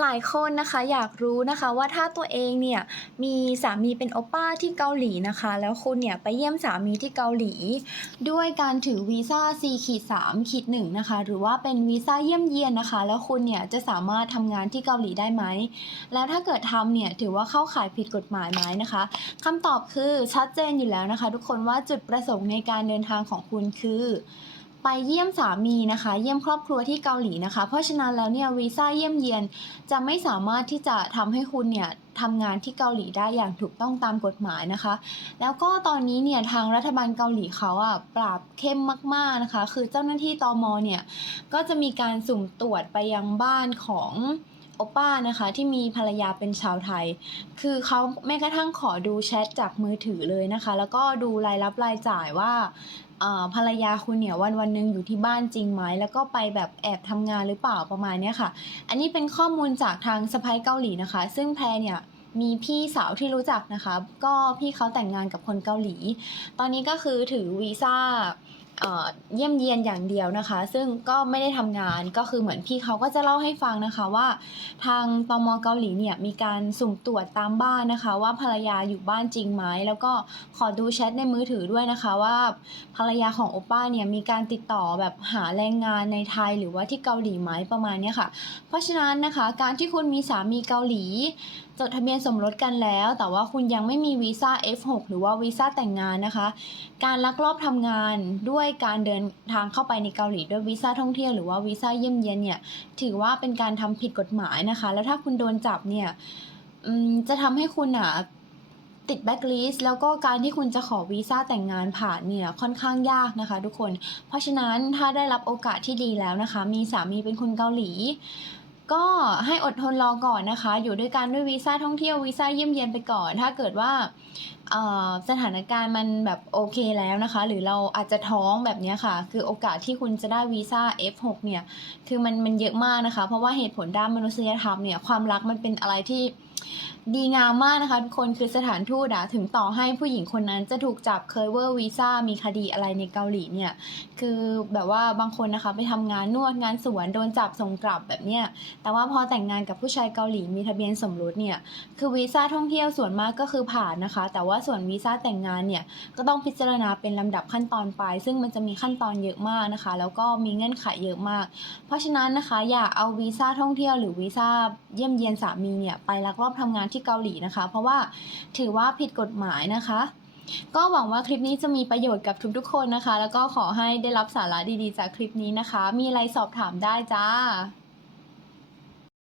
หลายคนนะคะอยากรู้นะคะว่าถ้าตัวเองเนี่ยมีสามีเป็นโอป้าที่เกาหลีนะคะ แล้วคุณเนี่ยไปเยี่ยมสามีที่เกาหลี ด้วยการถือวีซ่า C ขีด3ขีด1นะคะ หรือว่าเป็นวีซ่าเยี่ยมเยียนนะคะ แล้วคุณเนี่ยจะสามารถทำงานที่เกาหลีได้ไหม แล้วถ้าเกิดทำเนี่ยถือว่าเข้าข่ายผิดกฎหมายไหมนะคะคำตอบคือชัดเจนอยู่แล้วนะคะ ทุกคนว่าจุดประสงค์ในการเดินทางของคุณคือ ไปเยี่ยมสามีนะคะ เยี่ยมครอบครัวที่เกาหลีนะคะ เพราะฉะนั้นแล้วเนี่ยวีซ่าเยี่ยมเยียนจะไม่สามารถที่จะทำให้คุณเนี่ยทำงานที่เกาหลีได้อย่างถูกต้องตามกฎหมายนะคะ แล้วก็ตอนนี้เนี่ยทางรัฐบาลเกาหลีเขาอะปราบเข้มมาก ๆนะคะ คือเจ้าหน้าที่ตอมเนี่ยก็จะมีการสุ่มตรวจไปยังบ้านของโอป้านะคะที่มีภรรยาเป็นชาวไทย คือเขาแม้กระทั่งขอดูแชทจากมือถือเลยนะคะ แล้วก็ดูรายรับรายจ่ายว่าภรรยาคุณเนี่ยวันวันหนึ่งอยู่ที่บ้านจริงไหมแล้วก็ไปแบบแอบทำงานหรือเปล่าประมาณนี้ค่ะ อันนี้เป็นข้อมูลจากทางสไปเกาหลีนะคะ ซึ่งแพรเนี่ยมีพี่สาวที่รู้จักนะคะ ก็พี่เขาแต่งงานกับคนเกาหลี ตอนนี้ก็คือถือวีซ่า เยี่ยมเยียนอย่างเดียวนะคะ ซึ่งก็ไม่ได้ทำงานก็คือเหมือนพี่เขาก็จะเล่าให้ฟังนะคะว่า ทางตมเกาหลีเนี่ยมีการสุ่มตรวจตามบ้านนะคะ ว่าภรรยาอยู่บ้านจริงไหมแล้วก็ขอดูแชทในมือถือด้วยนะคะ ว่าภรรยาของโอป้าเนี่ยมีการติดต่อแบบหาแรงงานในไทยหรือว่าที่เกาหลีไหมประมาณนี้ค่ะ เพราะฉะนั้นนะคะ การที่คุณมีสามีเกาหลีจดทะเบียนสมรสกันแล้ว แต่ว่าคุณยังไม่มีวีซ่า F6 หรือว่าวีซ่าแต่งงานนะคะ การลักลอบทำงานด้วยการเดินทางเข้าไปในเกาหลีด้วยวีซ่าท่องเที่ยวหรือว่าวีซ่าเยี่ยมเยียนเนี่ยถือว่าเป็นการทำผิดกฎหมายนะคะ แล้วถ้าคุณโดนจับเนี่ยจะทำให้คุณอะติดแบ็กลิสต์แล้วก็การที่คุณจะขอวีซ่าแต่งงานผ่านเนี่ยค่อนข้างยากนะคะทุกคน เพราะฉะนั้นถ้าได้รับโอกาสที่ดีแล้วนะคะ มีสามีเป็นคนเกาหลี ก็ให้อดทนรอก่อนนะคะ อยู่ด้วยกันด้วยวีซ่าท่องเที่ยววีซ่าเยี่ยมเยียนไปก่อน ถ้าเกิดว่าสถานการณ์มันแบบโอเคแล้วนะคะ หรือเราอาจจะท้องแบบนี้ค่ะ คือโอกาสที่คุณจะได้วีซ่า F6 เนี่ย คือมันมันเยอะมากนะคะ เพราะว่าเหตุผลด้านมนุษยธรรมเนี่ย ความรักมันเป็นอะไรที่ ดีงามมากนะคะทุกคนคือสถานทูตอะถึงต่อให้ผู้หญิงคนนั้นจะถูกจับเคยเวอร์วีซ่ามีคดีอะไรในเกาหลีเนี่ย คือแบบว่าบางคนนะคะไปทำงานนวดงานสวนโดนจับส่งกลับแบบเนี้ยแต่ว่าพอแต่งงานกับผู้ชายเกาหลีมีทะเบียนสมรสเนี่ยคือวีซ่าท่องเที่ยวส่วนมากก็คือผ่านนะคะ แต่ว่าส่วนวีซ่าแต่งงานเนี่ยก็ต้องพิจารณาเป็นลำดับขั้นตอนไป ซึ่งมันจะมีขั้นตอนเยอะมากนะคะ แล้วก็มีเงื่อนไขเยอะมาก เพราะฉะนั้นนะคะอย่าเอาวีซ่าท่องเที่ยวหรือวีซ่าเยี่ยมเยียนสามีเนี่ยไปลักลอบทำงานที่เกาหลีนะคะ เพราะว่าถือว่าผิดกฎหมายนะคะ ก็หวังว่าคลิปนี้จะมีประโยชน์กับทุกๆคนนะคะ แล้วก็ขอให้ได้รับสาระดีๆ จากคลิปนี้นะคะ มีอะไรสอบถามได้จ้า